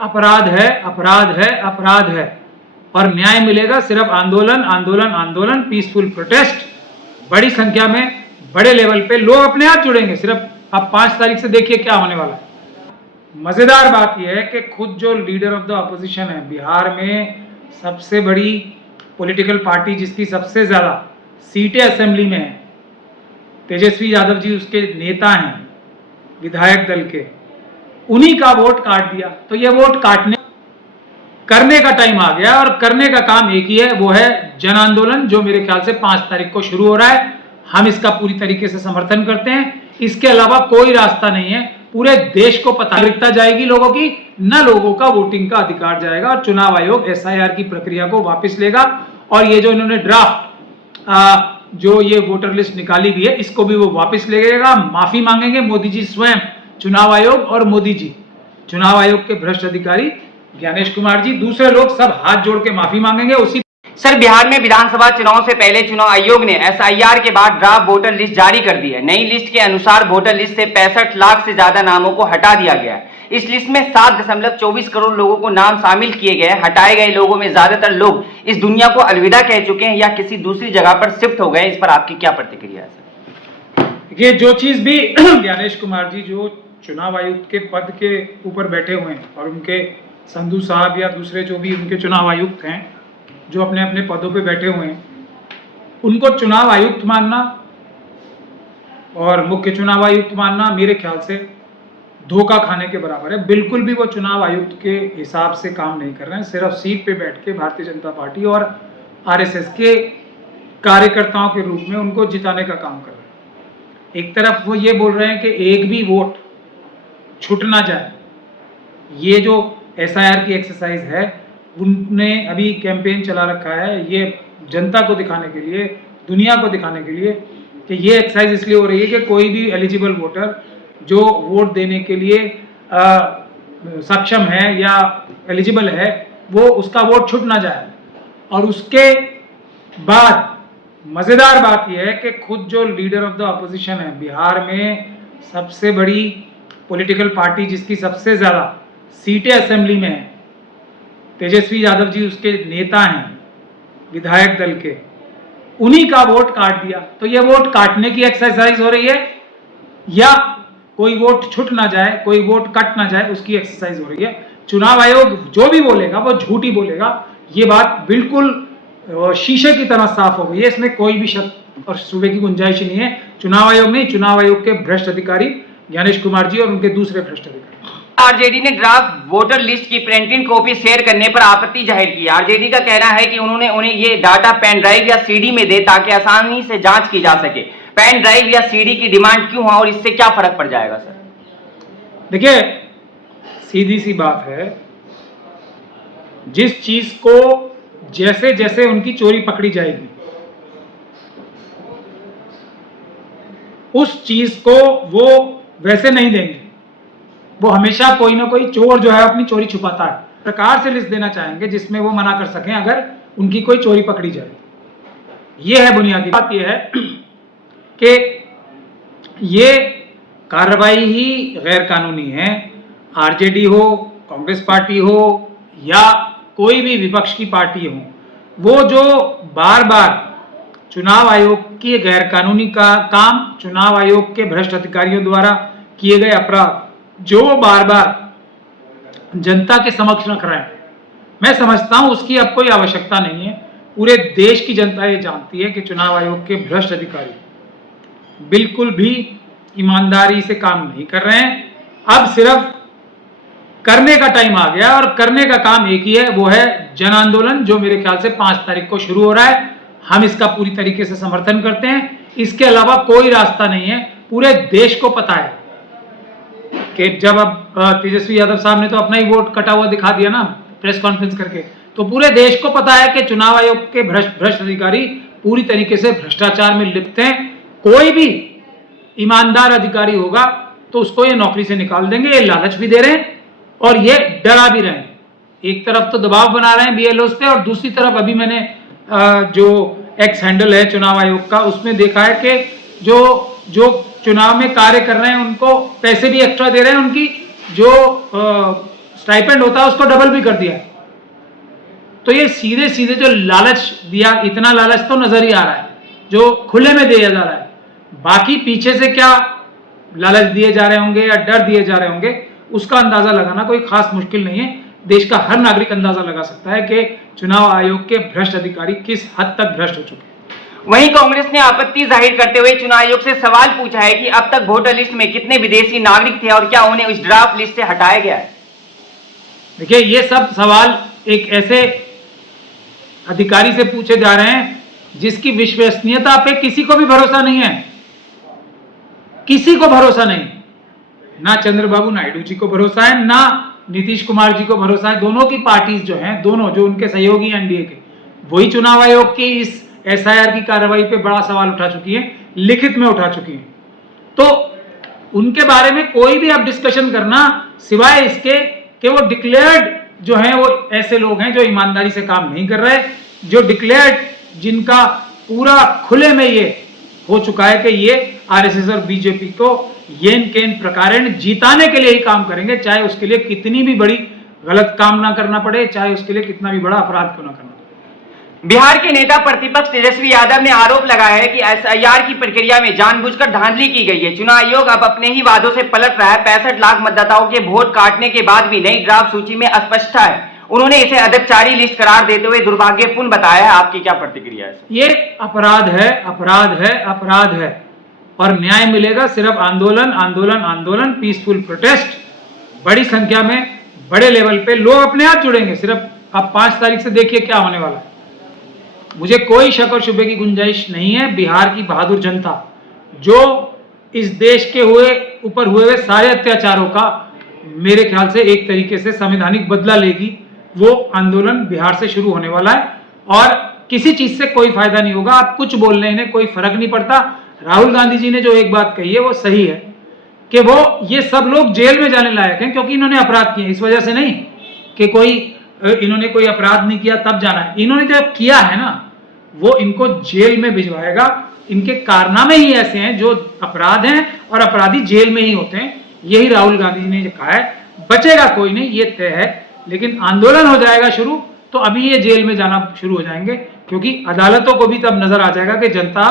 अपराध है, अपराध है, अपराध है और न्याय मिलेगा सिर्फ आंदोलन, आंदोलन, आंदोलन, पीसफुल प्रोटेस्ट, बड़ी संख्या में, बड़े लेवल पे लोग अपने आप जुड़ेंगे। सिर्फ आप 5 तारीख से देखिए क्या होने वाला है। मजेदार बात यह है कि खुद जो लीडर ऑफ द अपोजिशन है, बिहार में सबसे बड़ी पॉलिटिकल पार्टी जिसकी सबसे ज्यादा सीटें असेंबली में है, तेजस्वी यादव जी उसके नेता हैं विधायक दल के, उन्हीं का वोट काट दिया। तो ये वोट करने का टाइम आ गया और करने का काम एक ही है, वो है जन आंदोलन, जो मेरे ख्याल से 5 तारीख को शुरू हो रहा है। हम इसका पूरी तरीके से समर्थन करते हैं, इसके अलावा कोई रास्ता नहीं है। पूरे देश को नागरिकता जाएगी लोगों की, न लोगों का वोटिंग का अधिकार जाएगा और चुनाव आयोग एसआईआर की प्रक्रिया को वापस लेगा। और ये जो इन्होंने ड्राफ्ट जो ये वोटर लिस्ट निकाली भी है, इसको भी वो वापस लेगा। माफी मांगेंगे मोदी जी स्वयं, चुनाव आयोग और मोदी जी, चुनाव आयोग के भ्रष्ट अधिकारी ज्ञानेश कुमार जी, दूसरे लोग सब हाथ जोड़ के माफी मांगेंगे। उसी सर, बिहार में विधानसभा चुनाव से पहले चुनाव आयोग ने एसआईआर के बाद ड्राफ्ट वोटर लिस्ट जारी कर दी है। नई लिस्ट के अनुसार वोटर लिस्ट से 65 लाख से ज्यादा नामों को हटा दिया गया है। इस लिस्ट में 7.24 करोड़ लोगों को नाम शामिल किए गए हैं। हटाए गए लोगों में ज्यादातर लोग इस दुनिया को अलविदा कह चुके हैं या किसी दूसरी जगह पर शिफ्ट हो गए। इस पर आपकी क्या प्रतिक्रिया है सर? ये जो चीज भी ज्ञानेश कुमार जी जो चुनाव आयुक्त के पद के ऊपर बैठे हुए हैं और उनके संधू साहब या दूसरे जो भी उनके चुनाव आयुक्त हैं जो अपने अपने पदों पे बैठे हुए हैं, उनको चुनाव आयुक्त मानना और मुख्य चुनाव आयुक्त मानना मेरे ख्याल से धोखा खाने के बराबर है। बिल्कुल भी वो चुनाव आयुक्त के हिसाब से काम नहीं कर रहे हैं। सिर्फ सीट पे बैठ के भारतीय जनता पार्टी और आरएसएस के कार्यकर्ताओं के रूप में उनको जिताने का काम कर रहे हैं। एक तरफ वो ये बोल रहे हैं कि एक भी वोट छूट ना जाए। ये जो एसआईआर की एक्सरसाइज है, उनने अभी कैंपेन चला रखा है ये जनता को दिखाने के लिए, दुनिया को दिखाने के लिए कि ये एक्सरसाइज इसलिए हो रही है कि कोई भी एलिजिबल वोटर जो वोट देने के लिए सक्षम है या एलिजिबल है, वो उसका वोट छूट ना जाए। और उसके बाद मजेदार बात यह है कि खुद जो लीडर ऑफ द अपोजिशन है, बिहार में सबसे बड़ी पॉलिटिकल पार्टी जिसकी सबसे ज्यादा सीटें असेंबली में है, तेजस्वी यादव जी उसके नेता हैं विधायक दल के, उन्हीं का वोट काट दिया। तो ये वोट काटने की एक्सरसाइज हो रही है या कोई वोट छूट ना जाए, कोई वोट कट ना जाए, उसकी एक्सरसाइज हो रही है। चुनाव आयोग जो भी बोलेगा वो झूठ ही बोलेगा। ये बात बिल्कुल शीशे की तरह साफ हो गई है, इसमें कोई भी शक और शुबे की गुंजाइश नहीं है। चुनाव आयोग नहीं, चुनाव आयोग के भ्रष्ट अधिकारी ज्ञानेश कुमार जी और उनके दूसरे भ्रष्ट अधिकारी। आरजेडी ने ड्राफ्ट वोटर लिस्ट की प्रिंटेड कॉपी शेयर करने पर आपत्ति जाहिर की। आरजेडी का कहना है कि उन्होंने उन्हें ये डाटा पेन ड्राइव या सीडी में दे ताकि आसानी से जांच की जा सके। पेन ड्राइव या सीडी की डिमांड क्यों है और इससे क्या फर्क पड़ जाएगा सर? देखिए, सीधी सी बात है, जिस चीज को जैसे जैसे उनकी चोरी पकड़ी जाएगी उस चीज को वो वैसे नहीं देंगे। वो हमेशा कोई ना कोई चोर जो है अपनी चोरी छुपाता है। प्रकार से लिस्ट देना चाहेंगे जिसमें वो मना कर सकें अगर उनकी कोई चोरी पकड़ी जाए। ये है बुनियादी बात, ये है कि ये कार्रवाई ही गैर कानूनी है। आरजेडी हो, कांग्रेस पार्टी हो या कोई भी विपक्ष की पार्टी हो, वो जो बार बार चुनाव आयोग की गैर कानूनी का काम, चुनाव आयोग के भ्रष्ट अधिकारियों द्वारा किए गए अपराध जो बार बार जनता के समक्ष रख रहे हैं, मैं समझता हूं उसकी अब कोई आवश्यकता नहीं है। पूरे देश की जनता ये जानती है कि चुनाव आयोग के भ्रष्ट अधिकारी बिल्कुल भी ईमानदारी से काम नहीं कर रहे हैं। अब सिर्फ करने का टाइम आ गया और करने का काम एक ही है, वो है जन आंदोलन, जो मेरे ख्याल से 5 तारीख को शुरू हो रहा है। हम इसका पूरी तरीके से समर्थन करते हैं, इसके अलावा कोई रास्ता नहीं है। पूरे देश को पता है कि जब अब तेजस्वी यादव साहब ने तो अपना ही वोट कटा हुआ दिखा दिया ना प्रेस कॉन्फ्रेंस करके, तो पूरे देश को पता है कि चुनाव आयोग के भ्रष्ट अधिकारी पूरी तरीके से भ्रष्टाचार में लिप्त हैं। कोई भी ईमानदार अधिकारी होगा तो उसको ये नौकरी से निकाल देंगे। ये लालच भी दे रहे हैं और ये डरा भी रहे हैं। एक तरफ तो दबाव बना रहे हैं बीएलओस पे और दूसरी तरफ अभी मैंने जो एक्स हैंडल है चुनाव आयोग का, उसमें देखा है कि जो चुनाव में कार्य कर रहे हैं उनको पैसे भी एक्स्ट्रा दे रहे हैं। उनकी जो स्टाइपेंड होता है उसको डबल भी कर दिया है। तो ये सीधे सीधे जो लालच दिया, इतना लालच तो नजर ही आ रहा है जो खुले में दिया जा रहा है। बाकी पीछे से क्या लालच दिए जा रहे होंगे या डर दिए जा रहे होंगे उसका अंदाजा लगाना कोई खास मुश्किल नहीं है। देश का हर नागरिक अंदाजा लगा सकता है कि चुनाव आयोग के भ्रष्ट अधिकारी किस हद तक भ्रष्ट हो चुके हैं। वहीं कांग्रेस ने आपत्ति जाहिर करते हुए चुनाव आयोग से सवाल पूछा है कि अब तक वोटर लिस्ट में कितने विदेशी नागरिक थे और क्या उन्हें इस ड्राफ्ट लिस्ट से हटाया गया है। देखिए, ये सब सवाल एक ऐसे अधिकारी से पूछे जा रहे हैं जिसकी विश्वसनीयता पे किसी को भी भरोसा नहीं है, किसी को भरोसा नहीं। ना चंद्रबाबू नायडू जी को भरोसा है, ना नीतीश कुमार जी को भरोसा है। दोनों की पार्टीज जो हैं, दोनों जो उनके सहयोगी एनडीए के, वही चुनाव आयोग की इस एसआईआर की कार्रवाई पे बड़ा सवाल उठा चुकी है, लिखित में उठा चुकी है। तो उनके बारे में कोई भी अब डिस्कशन करना सिवाय इसके कि वो डिक्लेयर्ड जो हैं वो ऐसे लोग हैं जो ईमानदारी से काम नहीं कर रहे, जो डिक्लेयर्ड, जिनका पूरा खुले में ये हो चुका है कि ये आरएसएस और बीजेपी को येन केन प्रकारेण जिताने के लिए ही काम करेंगे, चाहे उसके लिए कितनी भी बड़ी गलत काम ना करना पड़े, चाहे उसके लिए कितना भी बड़ा अपराध क्यों ना करना पड़े। बिहार के नेता प्रतिपक्ष तेजस्वी यादव ने आरोप लगाया है कि एसआईआर की प्रक्रिया में जानबूझकर धांधली की गई है। चुनाव आयोग अब अपने ही वादों से पलट रहा है। 65 लाख मतदाताओं के वोट काटने के बाद भी नई ड्राफ्ट सूची में अस्पष्टता है। उन्होंने इसे अदचारी लिस्ट करार देते हुए दुर्भाग्यपूर्ण बताया है। आपकी क्या प्रतिक्रिया है? ये अपराध है, अपराध है, अपराध है और न्याय मिलेगा सिर्फ आंदोलन, आंदोलन, आंदोलन, पीसफुल प्रोटेस्ट। बड़ी संख्या में, बड़े लेवल पे लोग अपने आप जुड़ेंगे। सिर्फ अब 5 तारीख से देखिए क्या होने वाला है। मुझे कोई शक और शुबे की गुंजाइश नहीं है। बिहार की बहादुर जनता जो इस देश के ऊपर हुए सारे अत्याचारों का मेरे ख्याल से एक तरीके से संवैधानिक बदला लेगी। वो आंदोलन बिहार से शुरू होने वाला है और किसी चीज से कोई फायदा नहीं होगा। आप कुछ बोल रहे हैं, कोई फर्क नहीं पड़ता। राहुल गांधी जी ने जो एक बात कही है वो सही है कि वो ये सब लोग जेल में जाने लायक हैं क्योंकि इन्होंने अपराध किए। इस वजह से नहीं कि इन्होंने कोई अपराध नहीं किया तब जाना है। इन्होंने जो किया है ना वो इनको जेल में भिजवाएगा। इनके कारनामे ही ऐसे हैं जो अपराध हैं और अपराधी जेल में ही होते हैं। यही राहुल गांधी जी ने कहा है। बचेगा कोई नहीं, ये तय है। लेकिन आंदोलन हो जाएगा शुरू तो अभी ये जेल में जाना शुरू हो जाएंगे क्योंकि अदालतों को भी तब नजर आ जाएगा कि जनता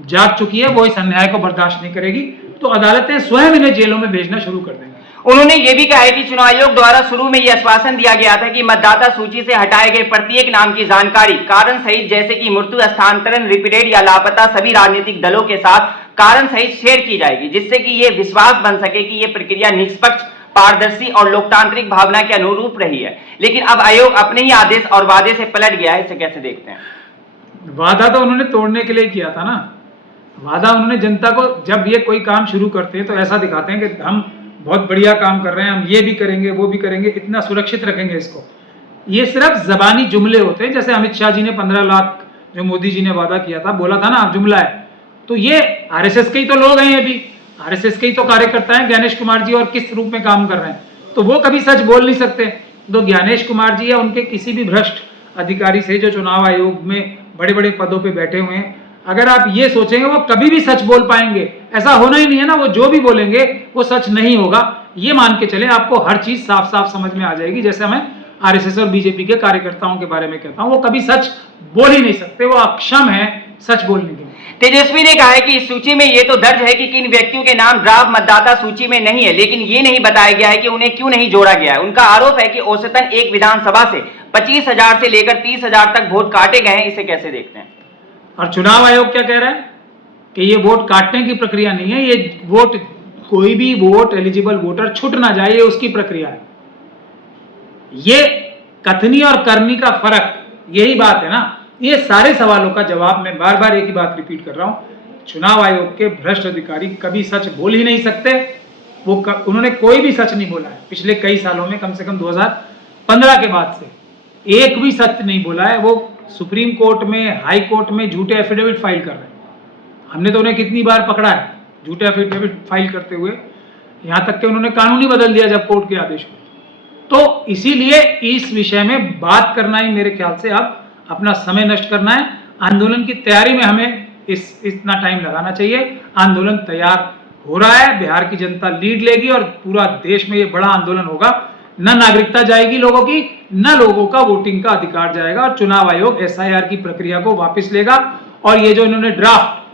जाग चुकी है, वो इस अन्याय को बर्दाश्त नहीं करेगी। तो अदालतें स्वयं इन्हें जेलों में भेजना शुरू कर देंगे। उन्होंने ये भी कहा है कि चुनाव आयोग द्वारा शुरू में यह आश्वासन दिया गया था कि मतदाता सूची से हटाए गए प्रत्येक नाम की जानकारी कारण सहित, जैसे कि मृत्यु, स्थानांतरण, रिपीटेड या लापता, सभी राजनीतिक दलों के साथ कारण सहित शेयर की जाएगी, जिससे कि ये विश्वास बन सके कि ये प्रक्रिया निष्पक्ष, पारदर्शी और लोकतांत्रिक भावना के अनुरूप रही है। लेकिन अब आयोग अपने ही आदेश और वादे से पलट गया है। इसे कैसे देखते हैं? वादा तो उन्होंने तोड़ने के लिए किया था ना। वादा उन्होंने जनता को, जब ये कोई काम शुरू करते हैं तो ऐसा दिखाते हैं कि हम बहुत बढ़िया काम कर रहे हैं, हम ये भी करेंगे, वो भी करेंगे, इतना सुरक्षित रखेंगे इसको। ये सिर्फ जबानी जुमले होते हैं। जैसे अमित शाह जी ने 15 लाख जो मोदी जी ने वादा किया था, बोला था ना जुमला है। तो ये आरएसएस के ही तो लोग हैं, ये भी आरएसएस के ही तो कार्यकर्ता हैं ज्ञानेश कुमार जी, और किस रूप में काम कर रहे हैं। तो वो कभी सच बोल नहीं सकते। तो ज्ञानेश कुमार जी या उनके किसी भी भ्रष्ट अधिकारी से जो चुनाव आयोग में बड़े बड़े पदों पे बैठे हुए हैं, अगर आप ये सोचेंगे वो कभी भी सच बोल पाएंगे, ऐसा होना ही नहीं है ना। वो जो भी बोलेंगे वो सच नहीं होगा। ये मान के चले, आपको हर चीज साफ साफ समझ में आ जाएगी। जैसे मैं आरएसएस और बीजेपी के कार्यकर्ताओं के बारे में कहता हूं, वो कभी सच बोल ही नहीं सकते, वो अक्षम है सच बोलने के लिए। तेजस्वी ने कहा है कि इस सूची में ये तो दर्ज है कि किन व्यक्तियों के नाम ड्राफ्ट मतदाता सूची में नहीं है, लेकिन ये नहीं बताया गया है कि उन्हें क्यों नहीं जोड़ा गया है। उनका आरोप है कि औसतन एक विधानसभा से 25,000 से लेकर 30,000 तक वोट काटे गए हैं। इसे कैसे देखते हैं? और चुनाव आयोग क्या कह रहा है कि ये वोट काटने की प्रक्रिया नहीं है, ये वोट, कोई भी वोट एलिजिबल वोटर छूट ना जाए, ये उसकी प्रक्रिया है। ये कथनी और करनी का फर्क, यही बात है ना। ये सारे सवालों का जवाब मैं बार बार एक ही बात रिपीट कर रहा हूं। चुनाव आयोग के भ्रष्ट अधिकारी कभी सच बोल ही नहीं सकते। उन्होंने कोई भी सच नहीं बोला है पिछले कई सालों में, कम से कम 2015 के बाद से एक भी सच नहीं बोला है। वो सुप्रीम कोर्ट में, हाई कोर्ट में झूठे एफिडेविट फाइल कर रहे हैं। हमने तो उन्हें कितनी बार पकड़ा है झूठे एफिडेविट फाइल करते हुए, यहां तक कि उन्होंने कानून ही बदल दिया जब कोर्ट के आदेश हुए। तो इसीलिए इस विषय में बात करना ही मेरे ख्याल से अब अपना समय नष्ट करना है। आंदोलन की तैयारी में हमें इतना टाइम लगाना चाहिए। आंदोलन तैयार हो रहा है, बिहार की जनता लीड लेगी और पूरा देश में ये बड़ा आंदोलन होगा न नागरिकता जाएगी लोगों की, न लोगों का वोटिंग का अधिकार जाएगा। और चुनाव आयोग एसआईआर की प्रक्रिया को वापस लेगा। और ये जो इन्होंने ड्राफ्ट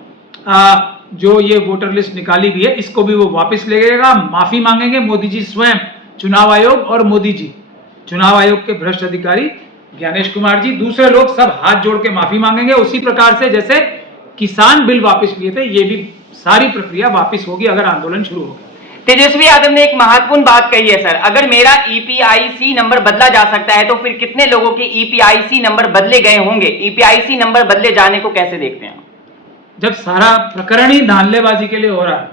जो ये वोटर लिस्ट निकाली भी है, इसको भी वो वापस लेगा। माफी मांगेंगे मोदी जी स्वयं, चुनाव आयोग और मोदी जी, चुनाव आयोग के भ्रष्ट अधिकारी ज्ञानेश कुमार जी, दूसरे लोग सब हाथ जोड़ के माफी मांगेंगे। उसी प्रकार से जैसे किसान बिल वापस लिए थे, ये भी सारी प्रक्रिया वापस होगी अगर आंदोलन शुरू होगा। तेजस्वी यादव ने एक महत्वपूर्ण बात कही है सर, अगर मेरा ईपीआईसी नंबर बदला जा सकता है तो फिर कितने लोगों के ईपीआईसी नंबर बदले गए होंगे? ईपीआईसी नंबर बदले जाने को कैसे देखते हैं? जब सारा प्रकरण ही धांधलेबाजी के लिए हो रहा है,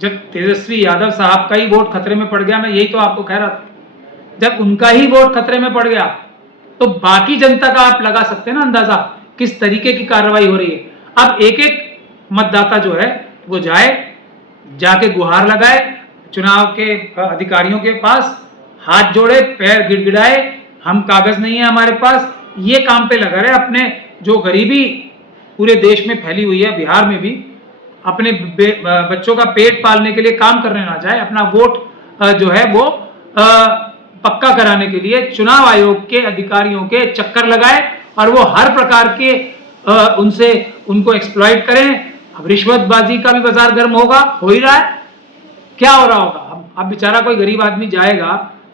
जब तेजस्वी यादव साहब का ही वोट खतरे में पड़ गया, मैं यही तो आपको कह रहा था, जब उनका ही वोट खतरे में पड़ गया तो बाकी जनता का आप लगा सकते हैं ना अंदाजा किस तरीके की कार्रवाई हो रही है। अब एक एक मतदाता जो है वो जाके गुहार लगाए चुनाव के अधिकारियों के पास, हाथ जोड़े, पैर गिड़गिड़ाए, हम कागज नहीं है हमारे पास, ये काम पे लगा रहे। अपने जो गरीबी पूरे देश में फैली हुई है, बिहार में भी, अपने बच्चों का पेट पालने के लिए काम करने ना जाए, अपना वोट जो है वो पक्का कराने के लिए चुनाव आयोग के अधिकारियों के चक्कर लगाए और वो हर प्रकार के उनको एक्सप्लॉइट करें। अब रिश्वतबाजी का भी बाजार गर्म होगा, हो ही रहा है। क्या हो रहा होगा? अब बेचारा कोई गरीब आदमी जाएगा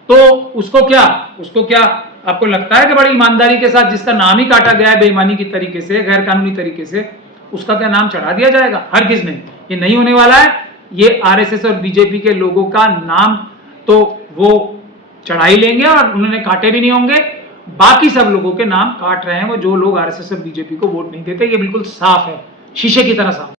तो उसको क्या आपको लगता है कि बड़ी ईमानदारी के साथ जिसका नाम ही काटा गया है बेईमानी की तरीके से, गैर कानूनी तरीके से, उसका क्या नाम चढ़ा दिया जाएगा? हरगिज नहीं, ये नहीं होने वाला है। ये आरएसएस और बीजेपी के लोगों का नाम तो वो चढ़ा ही लेंगे और उन्होंने काटे भी नहीं होंगे। बाकी सब लोगों के नाम काट रहे हैं वो, जो लोग आरएसएस और बीजेपी को वोट नहीं देते। ये बिल्कुल साफ है, शीशे की तरह साफ।